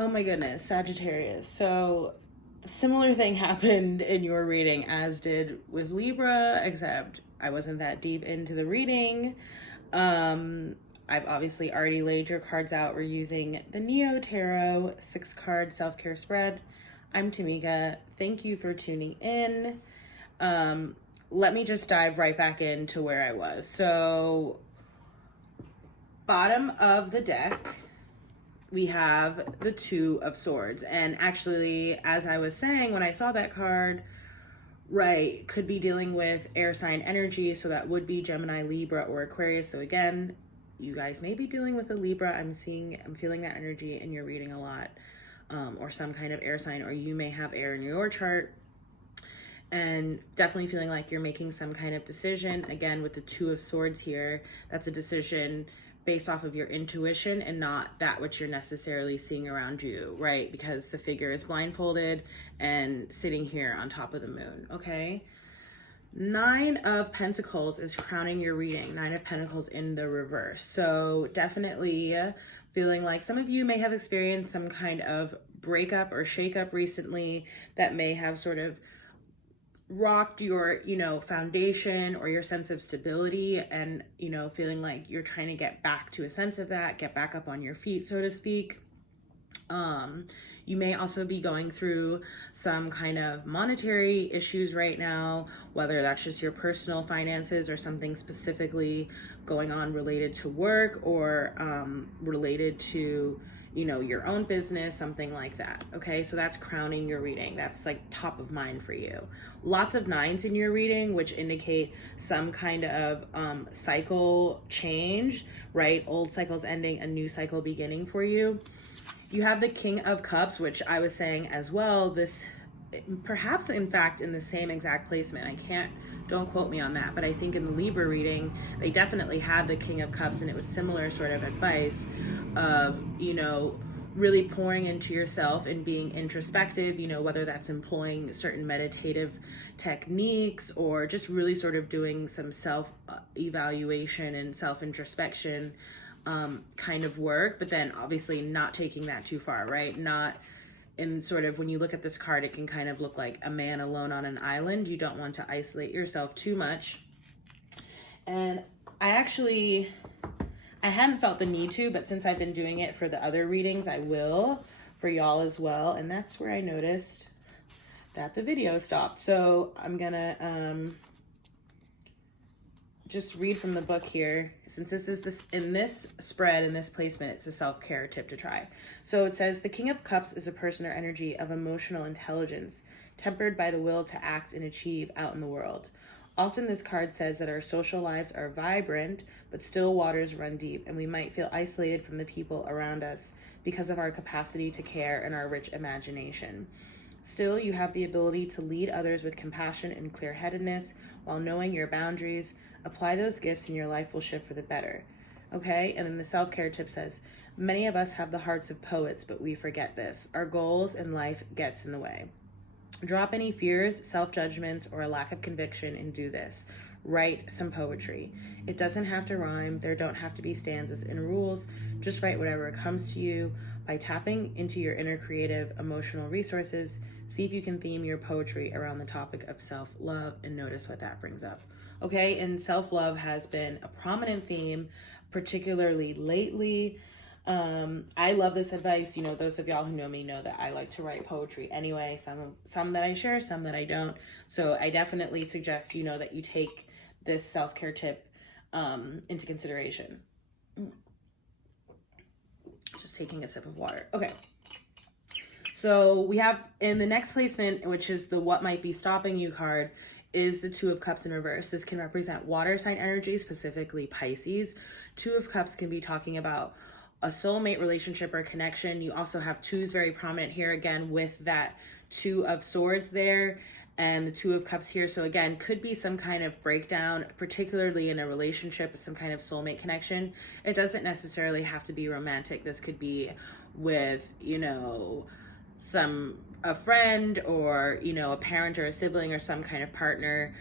Oh my goodness, Sagittarius. So similar thing happened in your reading as did with Libra, except I wasn't that deep into the reading. Um, I've obviously already laid your cards out. We're using the Neo Tarot 6-card self-care spread. I'm Tamika. Thank you for tuning in. Let me just dive right back into where I was. So, bottom of the deck, we have the Two of Swords. And actually, as I was saying, when I saw that card, right, could be dealing with air sign energy. So that would be Gemini, Libra, or Aquarius. So again, you guys may be dealing with a Libra. I'm feeling that energy in your reading a lot, or some kind of air sign, or you may have air in your chart. And definitely feeling like you're making some kind of decision. Again, with the Two of Swords here, that's a decision based off of your intuition and not that which you're necessarily seeing around you, right? Because the figure is blindfolded and sitting here on top of the moon, okay? 9 of Pentacles is crowning your reading. 9 of Pentacles in the reverse. So definitely feeling like some of you may have experienced some kind of breakup or shakeup recently that may have sort of rocked your, foundation or your sense of stability, and, feeling like you're trying to get back to a sense of that, get back up on your feet, so to speak. You may also be going through some kind of monetary issues right now, whether that's just your personal finances or something specifically going on related to work or related to your own business, something like that. Okay, so that's crowning your reading. That's like top of mind for you. Lots of 9s in your reading, which indicate some kind of cycle change, right? Old cycles ending, a new cycle beginning for you. You have the King of Cups, which I was saying as well, this perhaps in fact in the same exact placement. Don't quote me on that, but I think in the Libra reading, they definitely had the King of Cups, and it was similar sort of advice of, really pouring into yourself and being introspective, whether that's employing certain meditative techniques or just really sort of doing some self-evaluation and self-introspection kind of work, but then obviously not taking that too far, right? Not in sort of, when you look at this card, it can kind of look like a man alone on an island. You don't want to isolate yourself too much. And I hadn't felt the need to, but since I've been doing it for the other readings, I will for y'all as well. And that's where I noticed that the video stopped. So I'm gonna just read from the book here. Since this is in this spread, in this placement, it's a self-care tip to try. So it says, the King of Cups is a person or energy of emotional intelligence, tempered by the will to act and achieve out in the world. Often this card says that our social lives are vibrant, but still waters run deep, and we might feel isolated from the people around us because of our capacity to care and our rich imagination. Still, you have the ability to lead others with compassion and clear-headedness while knowing your boundaries. Apply those gifts and your life will shift for the better. Okay, and then the self-care tip says, many of us have the hearts of poets, but we forget this. Our goals in life gets in the way. Drop any fears, self-judgments, or a lack of conviction and do this. Write some poetry. It doesn't have to rhyme. There don't have to be stanzas and rules. Just write whatever comes to you. By tapping into your inner creative, emotional resources, see if you can theme your poetry around the topic of self-love and notice what that brings up. Okay, and self-love has been a prominent theme, particularly lately. I love this advice. Those of y'all who know me know that I like to write poetry anyway. Some that I share, some that I don't. So I definitely suggest, that you take this self-care tip into consideration. Just taking a sip of water. Okay. So we have in the next placement, which is the what might be stopping you card, is the Two of Cups in reverse. This can represent water sign energy, specifically Pisces. Two of Cups can be talking about a soulmate relationship or connection. You also have twos very prominent here, again, with that Two of Swords there and the Two of Cups here. So again, could be some kind of breakdown, particularly in a relationship, some kind of soulmate connection. It doesn't necessarily have to be romantic. This could be with, some a friend or, you know, a parent or a sibling or some kind of partner,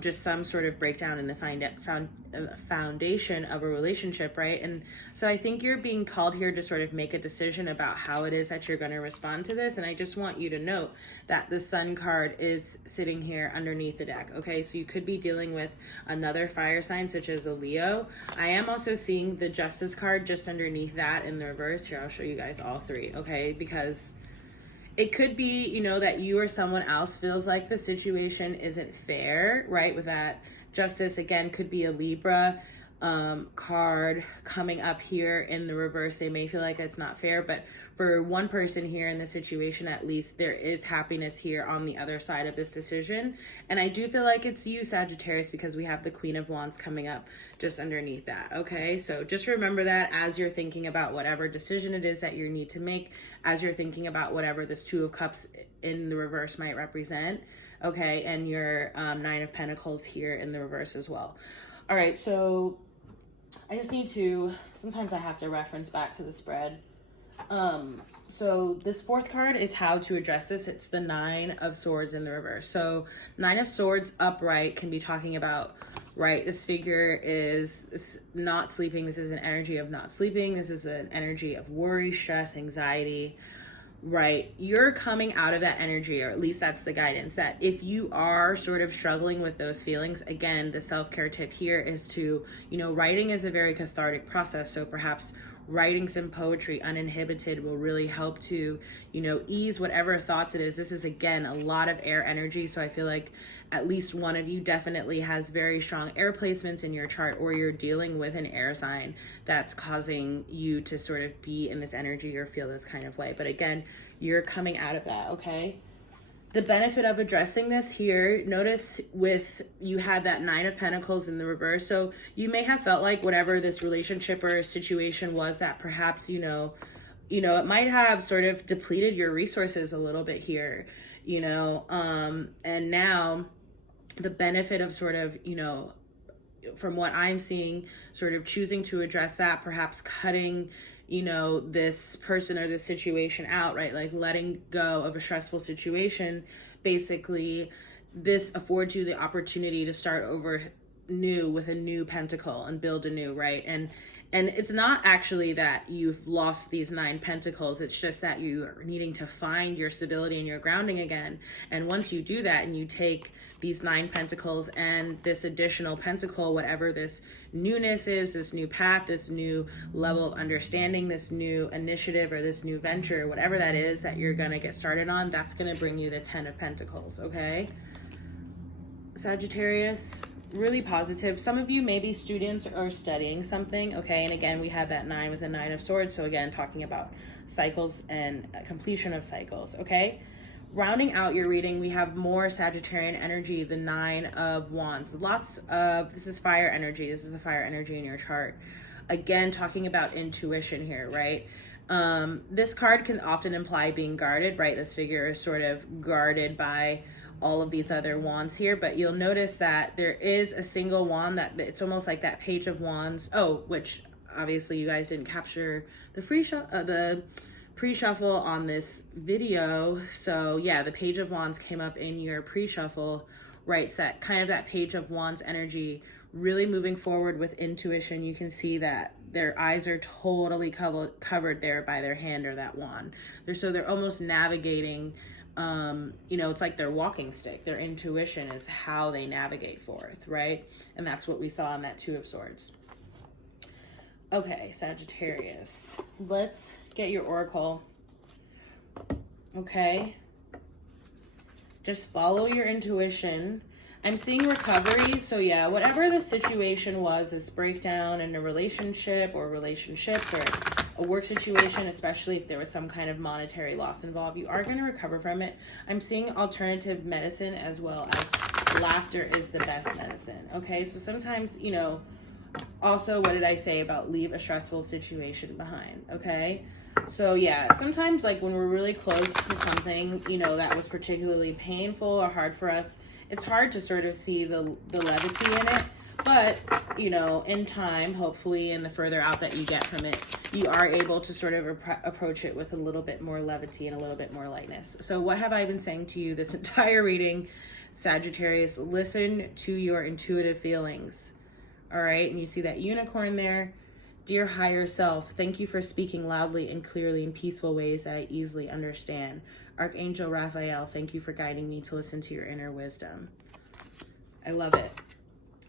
just some sort of breakdown in the foundation of a relationship, right? And so I think you're being called here to sort of make a decision about how it is that you're going to respond to this. And I just want you to note that the Sun card is sitting here underneath the deck, okay? So you could be dealing with another fire sign, such as a Leo. I am also seeing the Justice card just underneath that in the reverse. Here, I'll show you guys all three, okay? Because it could be, you know, that you or someone else feels like the situation isn't fair, right? With that Justice, again, could be a Libra card coming up here in the reverse. They may feel like it's not fair, but for one person here in the situation, at least, there is happiness here on the other side of this decision. And I do feel like it's you, Sagittarius, because we have the Queen of Wands coming up just underneath that, okay? So just remember that as you're thinking about whatever decision it is that you need to make, as you're thinking about whatever this Two of Cups in the reverse might represent, okay? And your Nine of Pentacles here in the reverse as well. All right, so I just need to, sometimes I have to reference back to the spread. So this fourth card is how to address this. It's the Nine of Swords in the reverse. So Nine of Swords upright can be talking about, right, this figure is not sleeping. This is an energy of not sleeping. This is an energy of worry, stress, anxiety, right? You're coming out of that energy, or at least that's the guidance, that if you are sort of struggling with those feelings, again, the self-care tip here is to, you know, writing is a very cathartic process. So perhaps writing some poetry uninhibited will really help to, you know, ease whatever thoughts it is. This is, again, a lot of air energy. So I feel like at least one of you definitely has very strong air placements in your chart, or you're dealing with an air sign that's causing you to sort of be in this energy or feel this kind of way. But again, you're coming out of that, okay? The benefit of addressing this here, notice with you had that Nine of Pentacles in the reverse. So you may have felt like whatever this relationship or situation was, that perhaps, you know, it might have sort of depleted your resources a little bit here, you know, and now the benefit of sort of, you know, from what I'm seeing, sort of choosing to address that, perhaps cutting, you know, this person or this situation out, right? Like letting go of a stressful situation. Basically, this affords you the opportunity to start over new with a new pentacle and build anew, right? And it's not actually that you've lost these Nine Pentacles. It's just that you are needing to find your stability and your grounding again. And once you do that and you take these Nine Pentacles and this additional pentacle, whatever this newness is, this new path, this new level of understanding, this new initiative or this new venture, whatever that is that you're going to get started on, that's going to bring you the 10 of Pentacles, okay? Sagittarius, really positive. Some of you may be students or studying something, okay? And again, we have that 9 with the Nine of Swords. So again, talking about cycles and completion of cycles, okay? Rounding out your reading, we have more Sagittarian energy, the Nine of Wands. Lots of, this is fire energy. This is the fire energy in your chart. Again, talking about intuition here, right? This card can often imply being guarded, right? This figure is sort of guarded by all of these other wands here, but you'll notice that there is a single wand that it's almost like that Page of Wands. Oh, which obviously you guys didn't capture the pre-shuffle on this video. So yeah, the Page of Wands came up in your pre-shuffle, right? So that kind of that Page of Wands energy, really moving forward with intuition. You can see that their eyes are totally covered there by their hand or that wand. They're almost navigating, you know, it's like their walking stick. Their intuition is how they navigate forth, right? And that's what we saw on that Two of Swords. Okay, Sagittarius, let's get your oracle. Okay, just follow your intuition. I'm seeing recovery. So yeah, whatever the situation was, this breakdown in a relationship or relationships or a work situation, especially if there was some kind of monetary loss involved, you are going to recover from it. I'm seeing alternative medicine as well as laughter is the best medicine. Okay, so sometimes, you know, also, what did I say about leave a stressful situation behind? Okay, so yeah, sometimes like when we're really close to something, you know, that was particularly painful or hard for us, it's hard to sort of see the levity in it. But, you know, in time, hopefully, and the further out that you get from it, you are able to sort of approach it with a little bit more levity and a little bit more lightness. So what have I been saying to you this entire reading, Sagittarius? Listen to your intuitive feelings. All right. And you see that unicorn there. Dear higher self, thank you for speaking loudly and clearly in peaceful ways that I easily understand. Archangel Raphael, thank you for guiding me to listen to your inner wisdom. I love it.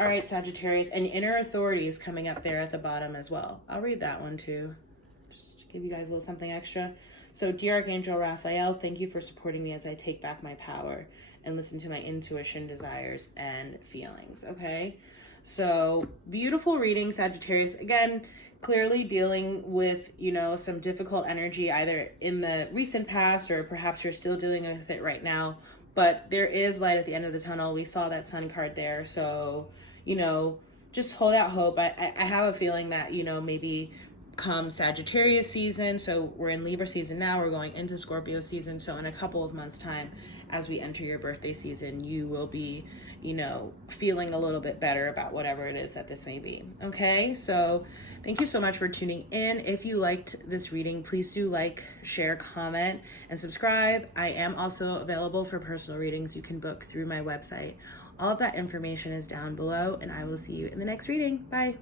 All right, Sagittarius, and inner authority is coming up there at the bottom as well. I'll read that one too, just to give you guys a little something extra. So, dear Archangel Raphael, thank you for supporting me as I take back my power and listen to my intuition, desires, and feelings. Okay, so beautiful reading, Sagittarius. Again, clearly dealing with, you know, some difficult energy either in the recent past or perhaps you're still dealing with it right now. But there is light at the end of the tunnel. We saw that sun card there. So, you know, just hold out hope. I have a feeling that, you know, maybe come Sagittarius season, so we're in Libra season now, we're going into Scorpio season, so in a couple of months time, as we enter your birthday season, you will be, you know, feeling a little bit better about whatever it is that this may be. Okay, so thank you so much for tuning in. If you liked this reading, please do like, share, comment, and subscribe. I am also available for personal readings you can book through my website. All of that information is down below, and I will see you in the next reading. Bye.